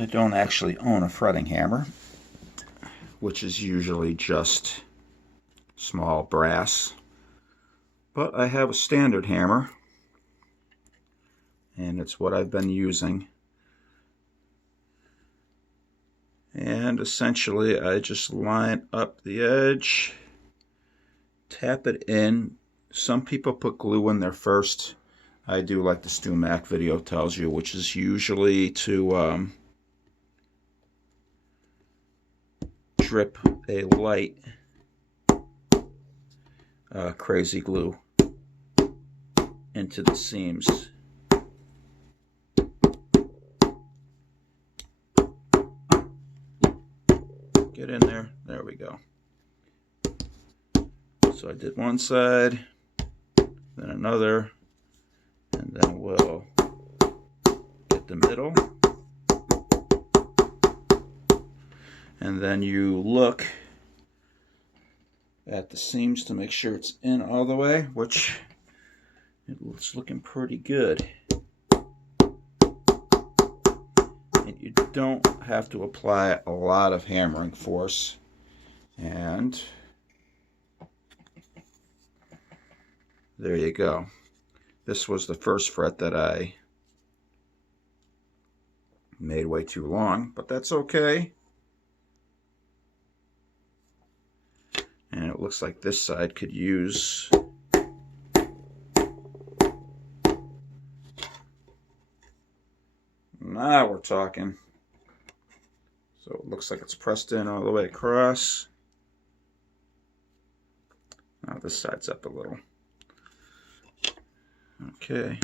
I don't actually own a fretting hammer, which is usually just small brass, but I have a standard hammer, and it's what I've been using. And essentially I just line up the edge, tap it in. Some people put glue in there first. I do like the Stewmac video tells you, which is usually to drip a light crazy glue into the seams. Get in there. There we go. So I did one side, then another, and then we'll get the middle. And then you look at the seams to make sure it's in all the way, which it's looking pretty good. And you don't have to apply a lot of hammering force. And there you go. This was the first fret that I made way too long, but that's okay. And it looks like this side could use now we're talking. So it looks like it's pressed in all the way across. Now this side's up a little. Okay.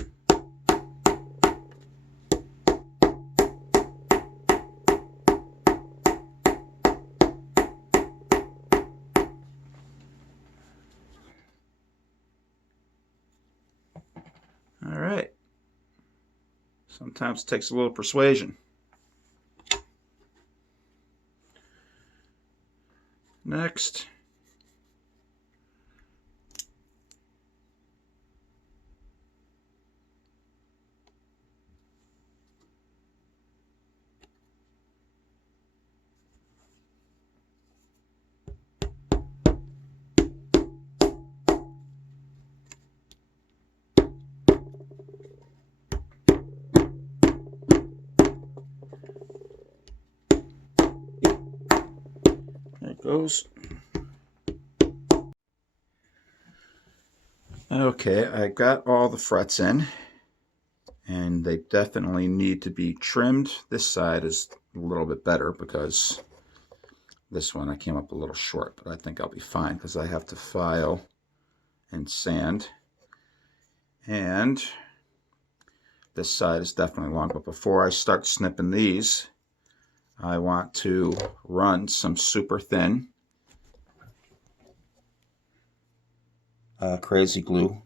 All right. Sometimes it takes a little persuasion. Next. There it goes. Okay, I got all the frets in, and they definitely need to be trimmed. This side is a little bit better because this one I came up a little short, but I think I'll be fine because I have to file and sand. And this side is definitely long, but before I start snipping these, I want to run some super thin crazy glue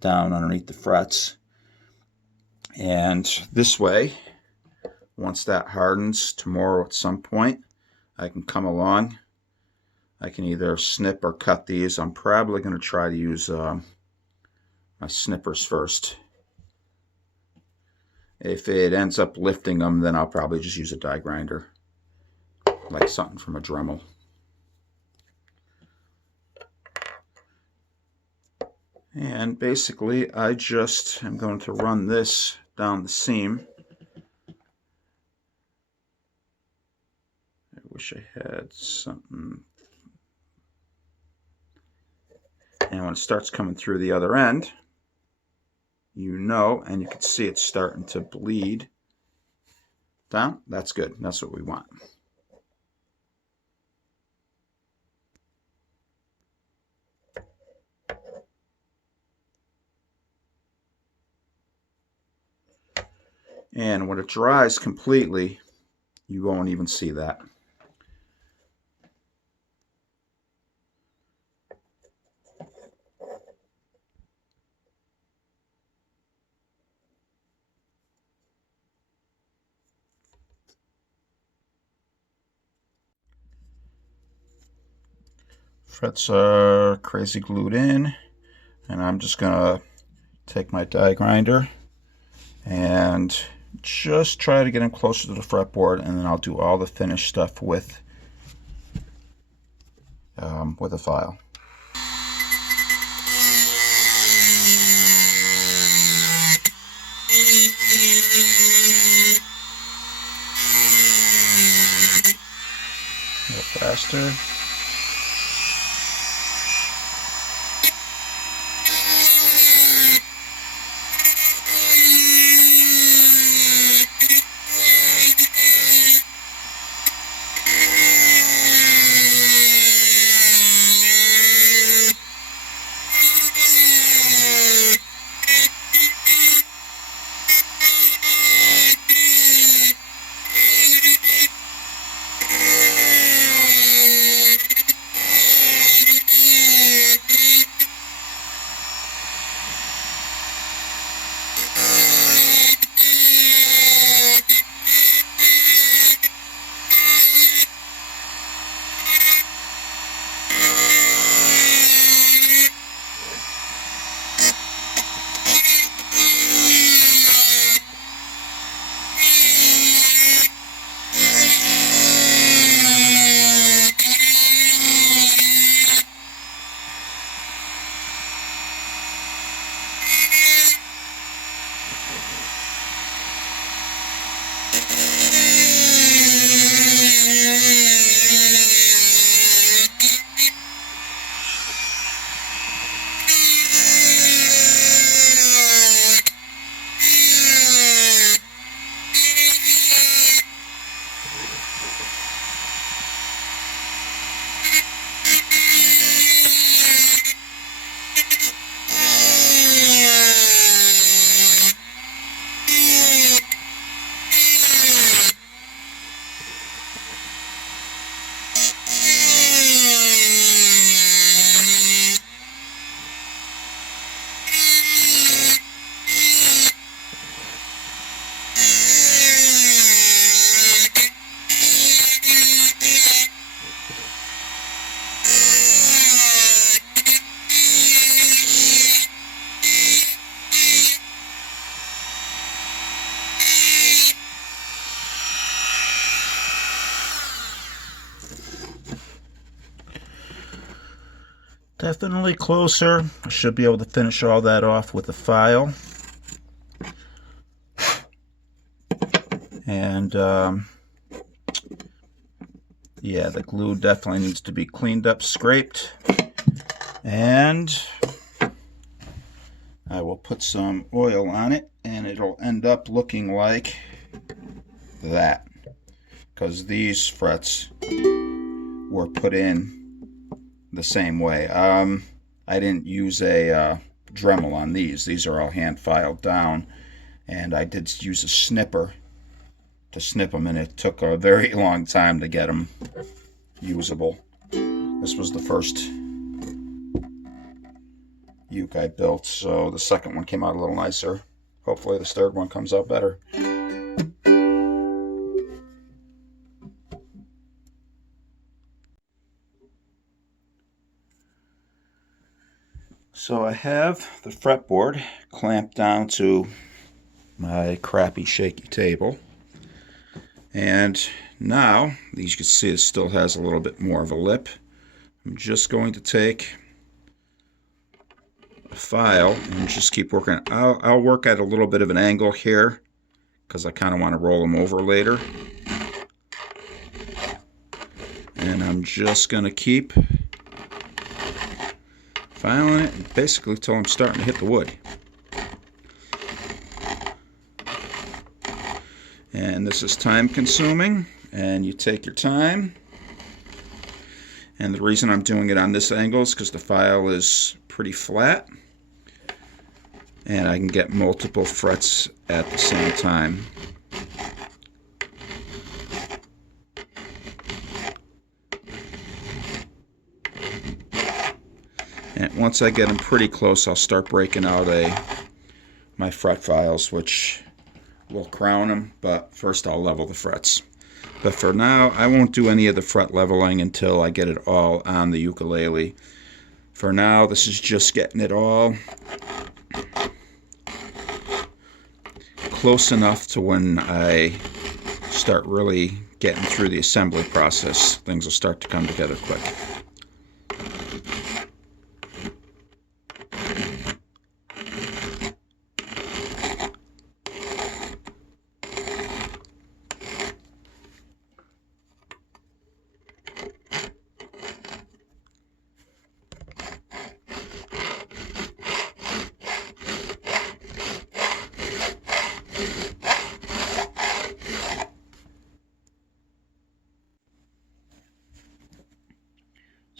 down underneath the frets. And this way, once that hardens tomorrow at some point, I can come along. I can either snip or cut these. I'm probably going to try to use my snippers first. If it ends up lifting them, then I'll probably just use a die grinder, like something from a Dremel. And basically, I just am going to run this down the seam. I wish I had something. And when it starts coming through the other end, you know, and you can see it's starting to bleed down. That's good. That's what we want. And when it dries completely, you won't even see that. Frets are crazy glued in, and I'm just gonna take my die grinder and just try to get them closer to the fretboard, and then I'll do all the finished stuff with a file. A little faster. Definitely closer. I should be able to finish all that off with the file. And yeah, the glue definitely needs to be cleaned up, scraped. And I will put some oil on it, and it'll end up looking like that, because these frets were put in the same way. I didn't use a Dremel on these. These are all hand filed down, and I did use a snipper to snip them, and it took a very long time to get them usable. This was the first uke I built, so the second one came out a little nicer. Hopefully this third one comes out better. So I have the fretboard clamped down to my crappy shaky table, and now, as you can see, it still has a little bit more of a lip. I'm just going to take a file and just keep working. I'll work at a little bit of an angle here because I kind of want to roll them over later. And I'm just going to keep filing it basically until I'm starting to hit the wood. And this is time consuming, and you take your time. And the reason I'm doing it on this angle is because the file is pretty flat, and I can get multiple frets at the same time. And once I get them pretty close, I'll start breaking out my fret files, which will crown them, but first I'll level the frets. But for now, I won't do any of the fret leveling until I get it all on the ukulele. For now, this is just getting it all close enough to when I start really getting through the assembly process, things will start to come together quick.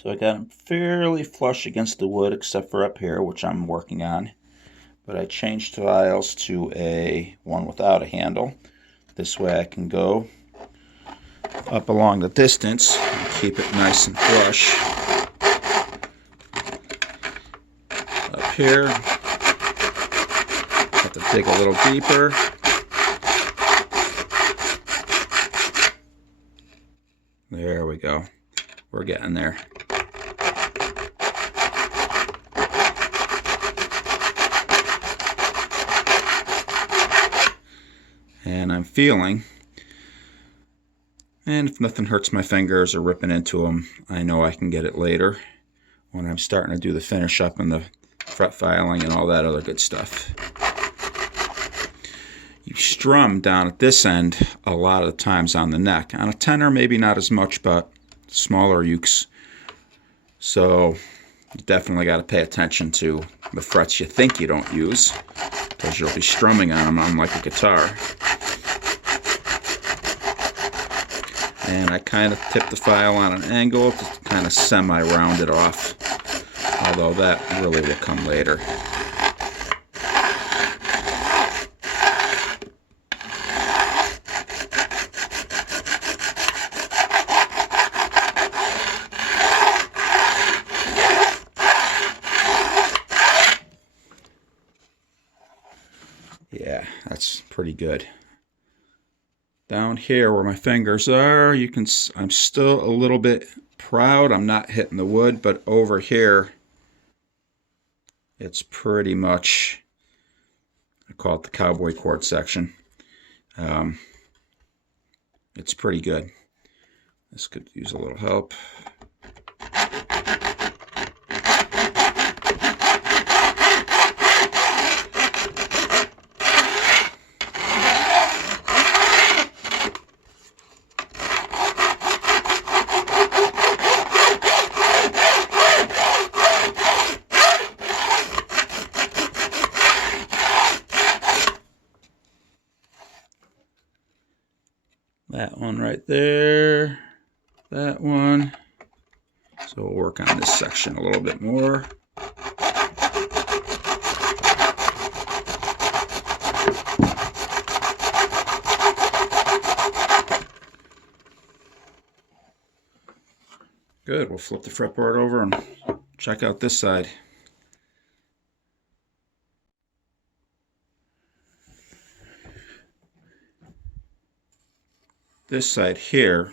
So I got them fairly flush against the wood, except for up here, which I'm working on. But I changed files to a one without a handle. This way I can go up along the distance and keep it nice and flush. Up here, have to dig a little deeper. There we go. We're getting there. And I'm feeling, and if nothing hurts my fingers or ripping into them, I know I can get it later when I'm starting to do the finish up and the fret filing and all that other good stuff. You strum down at this end a lot of the times on the neck. On a tenor, maybe not as much, but smaller ukes. So you definitely got to pay attention to the frets you think you don't use, because you'll be strumming on them unlike a guitar. And I kind of tip the file on an angle to kind of semi-round it off, although that really will come later. Yeah, that's pretty good. Down here where my fingers are, you can, I'm still a little bit proud. I'm not hitting the wood, but over here, it's pretty much, I call it the cowboy chord section. It's pretty good. This could use a little help. That one right there, that one. So we'll work on this section a little bit more. Good, we'll flip the fretboard over and check out this side. This side here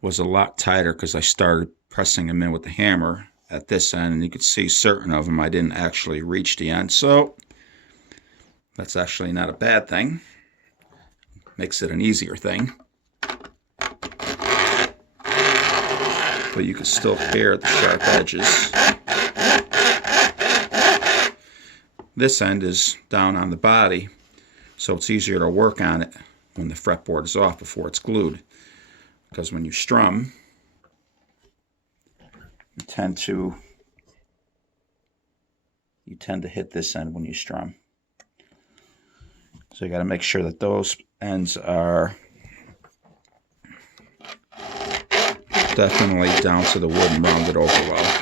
was a lot tighter because I started pressing them in with the hammer at this end, and you could see certain of them I didn't actually reach the end. So that's actually not a bad thing. Makes it an easier thing. But you can still hear the sharp edges. This end is down on the body, so it's easier to work on it when the fretboard is off before it's glued. Because when you strum, you tend to hit this end when you strum. So you got to make sure that those ends are definitely down to the wood and rounded over well.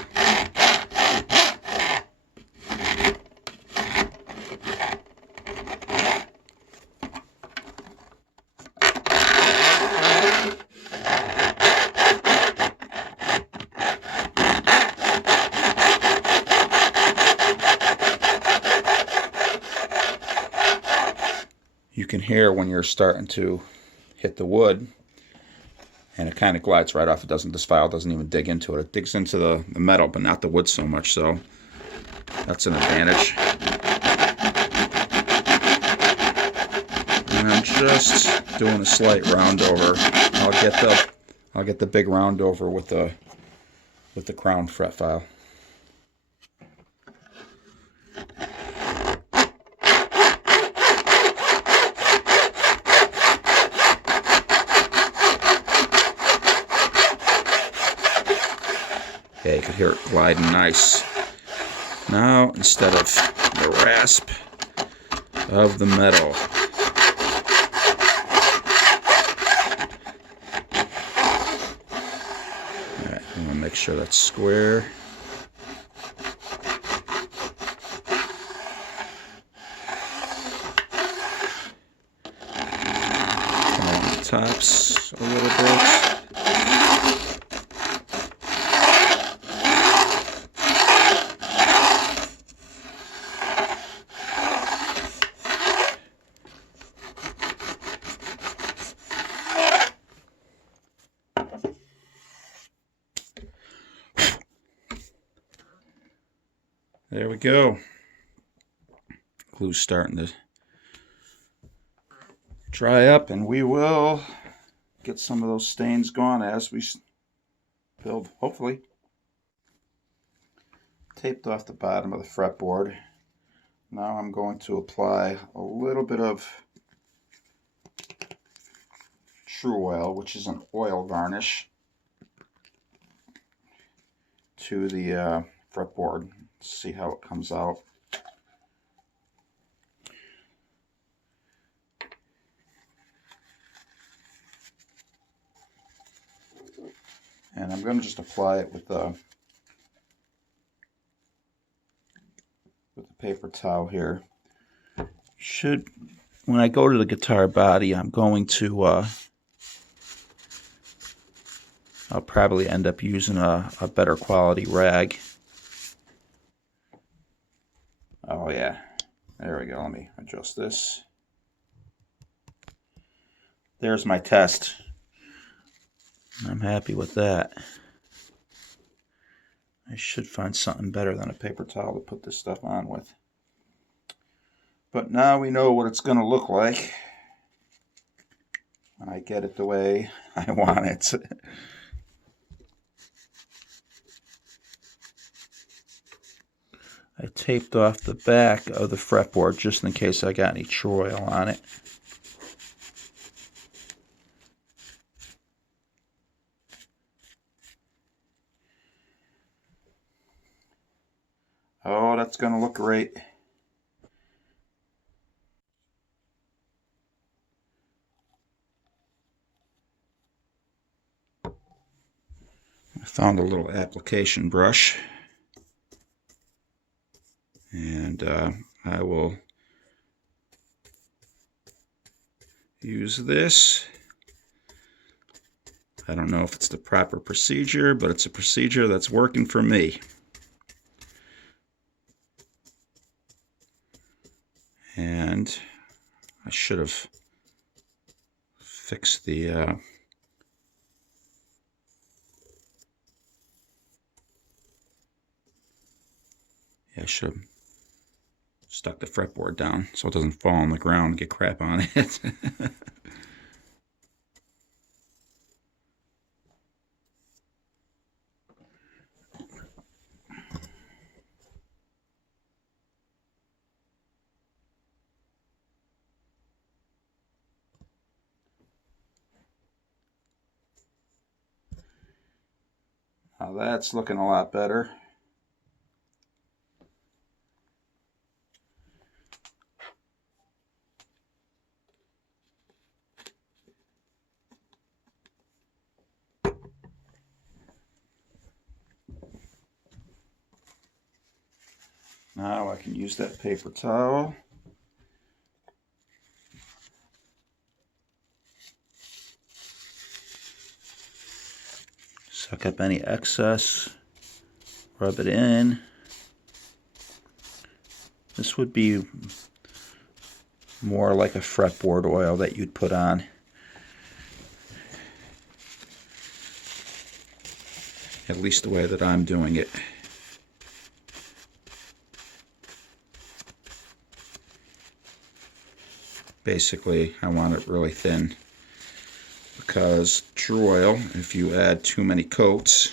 You can hear when you're starting to hit the wood, and it kind of glides right off. It doesn't, this file doesn't even dig into it. It digs into the metal, but not the wood so much, so that's an advantage. And I'm just doing a slight round over. I'll get the big round over with the crown fret file. Yeah, you can hear it gliding nice. Now, instead of the rasp of the metal, alright, I'm going to make sure that's square. Come on the tops a little bit. There we go. Glue's starting to dry up, and we will get some of those stains gone as we build, hopefully. Taped off the bottom of the fretboard. Now I'm going to apply a little bit of True Oil, which is an oil varnish, to the fretboard. See how it comes out. And I'm going to just apply it with the paper towel here. When I go to the guitar body, I'm going to I'll probably end up using a better quality rag. Oh yeah, there we go. Let me adjust this. There's my test. I'm happy with that. I should find something better than a paper towel to put this stuff on with. But now we know what it's going to look like when I get it the way I want it. I taped off the back of the fretboard just in case I got any True Oil on it. Oh, that's going to look great. I found a little application brush. And I will use this. I don't know if it's the proper procedure, but it's a procedure that's working for me. And I should have fixed the yeah, I should have stuck the fretboard down so it doesn't fall on the ground and get crap on it. Now that's looking a lot better. Now I can use that paper towel. Suck up any excess, rub it in. This would be more like a fretboard oil that you'd put on. At least the way that I'm doing it. Basically, I want it really thin because true oil, if you add too many coats,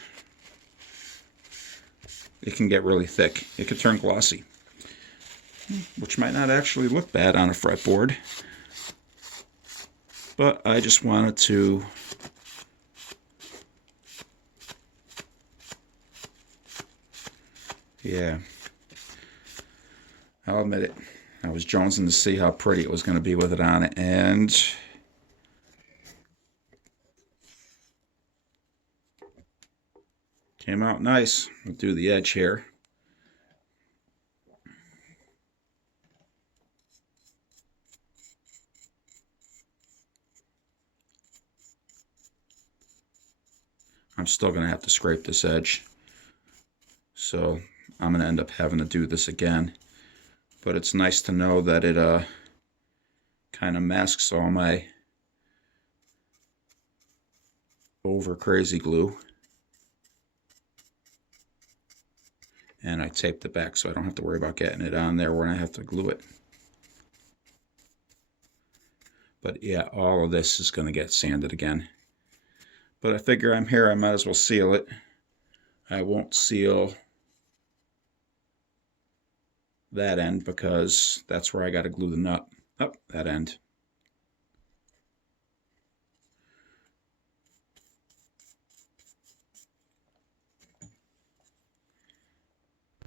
it can get really thick. It can turn glossy, which might not actually look bad on a fretboard. But I just wanted to yeah, I'll admit it. I was jonesing to see how pretty it was going to be with it on it, and came out nice. We'll do the edge here. I'm still going to have to scrape this edge, so I'm going to end up having to do this again. But it's nice to know that it kind of masks all my over crazy glue. And I taped it back so I don't have to worry about getting it on there when I have to glue it. But yeah, all of this is going to get sanded again. But I figure I'm here, I might as well seal it. I won't seal that end because that's where I got to glue the nut. Oh, that end.